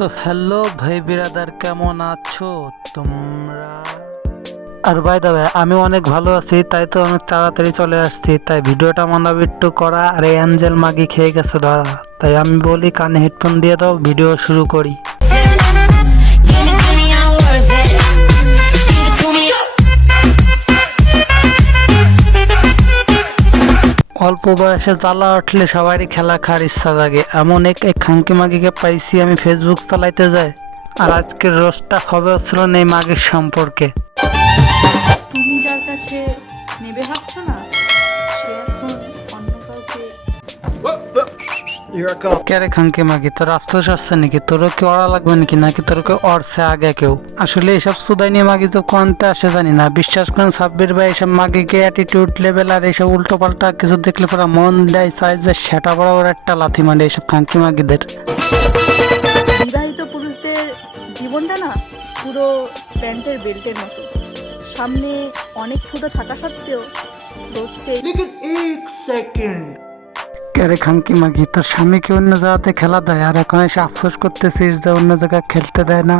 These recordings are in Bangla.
তো হ্যালো ভাই বিরাদার, কেমন আছো তোমরা? আর বাই দা ভাই, আমি অনেক ভালো আছি, তাই তো অনেক তাড়াতাড়ি চলে আসছি। তাই ভিডিওটা মানাবে একটু করা, আর এই অ্যাঞ্জেল মাগি খেয়ে গেছে ধরা। তাই আমি বলি কানে হেডফোন দিয়ে দাও, ভিডিও শুরু করি। অল্প বয়সে জ্বালা উঠলে সবারই খেলা খাওয়ার ইচ্ছা জাগে। এমন এক খাঙ্কি মাগিকে পাইছি আমি ফেসবুক চালাইতে যাই, আর আজকের রোস্টটা হবে হচ্ছিল এই মাগির সম্পর্কে। তুমি যার কাছে নেবে ভাবছো না, সে এখন অন্য কাউকে। কেরে খাঙ্কি মাগি, তোর আফসোস আসছে নাকি? তোরও কি অড়া লাগবে নাকি তোর অড়ছে আগে কেউ? আসলে এইসব সুদাই নিয়ে মাগি তো কোনতে আসে জানি না। বিশ্বাস করেন সাব্বির ভাই, এইসব মাগিকে অ্যাটিটিউড লেভেল আর এইসব উল্টো পাল্টা কিছু দেখলে পরে মন দেয় চাই যে সেটা বরাবর একটা লাথি মানে এইসব খাঙ্কি মাগিদের। বিবাহিত পুরুষদের জীবনটা না পুরো প্যান্টের বেল্টের মতো, সামনে অনেক ফুটো থাকা সত্ত্বেও বসছে। কেরে খাঙ্কি মাগি, তোর স্বামীকে অন্য জায়গাতে খেলা দেয়, আর এখন এসে আফসোস করতেছিস যে অন্য জায়গায় খেলতে দেয় না,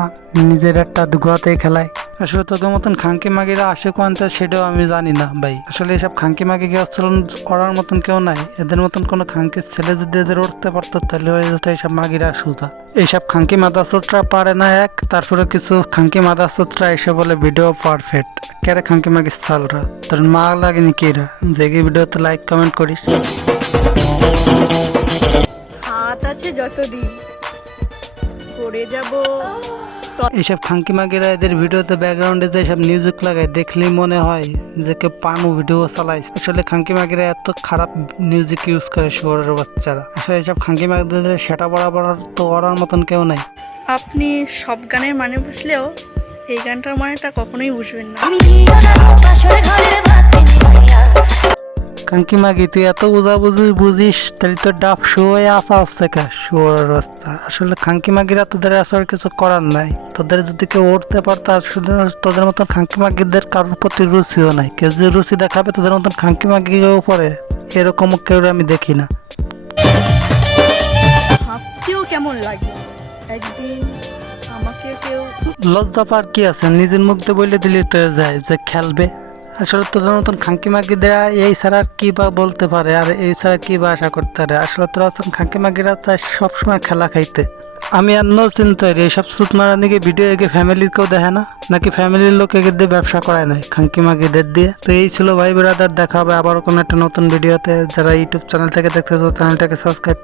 নিজের একটা গুয়াতেই খেলায়। আসলে তোদের মতন খাঙ্কি মাগিরা আসে কোনটা সেটাও আমি জানি না ভাই। আসলে এইসব খাঙ্কি মাগিকে আচরণ করার মতন কেউ নাই। এদের মতন কোনো খাঙ্কির ছেলে যদি এদের উঠতে পারতো তাহলে হয়ে যেত এইসব মাগিরা সোজা। এইসব খাঙ্কি মাদাসোত্রা পারে না এক, তারপরে কিছু খাঙ্কি মাদাসোত্রা এসে বলে ভিডিও পারফেক্ট। কেরে খাঙ্কি মাগিস চালরা, তোর মা লাগেনি কিরা দেখি ভিডিওতে লাইক কমেন্ট করিস। হাত আছে যতদিন পড়ে যাব। এইসব খাঙ্কি মাগিরা এদের ভিডিওতে ব্যাকগ্রাউন্ডে যে সব মিউজিক লাগায়, দেখলেই মনে হয় যে কেউ পানু ভিডিও চালায়। আসলে খাঙ্কি মাগিরা এত খারাপ মিউজিক ইউজ করে শুয়োরের বাচ্চারা। আসলে এইসব খাঙ্কি মাগিদের সেটা বরাবর তো করার মতন কেউ নাই। আপনি সব গানের মানে বুঝলেও এই গানটার মানেটা কখনোই বুঝবেন না। খাঙ্কি মাগি, তুই এত বুঝিস তাহলে তোর ডাব শো হয়ে আসা হচ্ছে কে শুয়োরের বাচ্চা। আসলে খাঙ্কি মাগিরা তোদের আসলে কিছু করার নাই। তোদের যদি কেউ উঠতে পারতো, আসলে তোদের মতন খাঙ্কি মাগিদের কারোর প্রতি রুচিও নাই। কেউ যে রুচি দেখাবে তোদের মতন খাঙ্কি মাগির উপরে, এরকম কেউ আমি দেখি না। ভাবতেও কেমন লাগে একদিন আমাকে কেউ। লজ্জা পার কি আছে, নিজের মুখ দিয়ে বলে দিলে তো যায় যে খেলবে। আসলে তোদের মতন খাঙ্কি মাগিরা এই ছাড়া আর কি বা বলতে পারে, আর এই ছাড়া কি বা আশা করতে পারে? আসলে তোরা খাঙ্কি মাগিরা চায় সবসময় খেলা খাইতে। আমি আর নো চিন্তা করি এইসব সুত মারা দিকে ভিডিও এগে ফ্যামিলির কেউ দেখে না নাকি? ফ্যামিলির লোক এগে দিয়ে ব্যবসা করায় নাই খাঙ্কি মাগিদের দিয়ে? তো এই ছিল ভাই ব্রাদার, দেখা হবে আবার কোনো একটা নতুন ভিডিওতে। যারা ইউটিউব চ্যানেল থেকে দেখতেছো চ্যানেলটাকে সাবস্ক্রাইব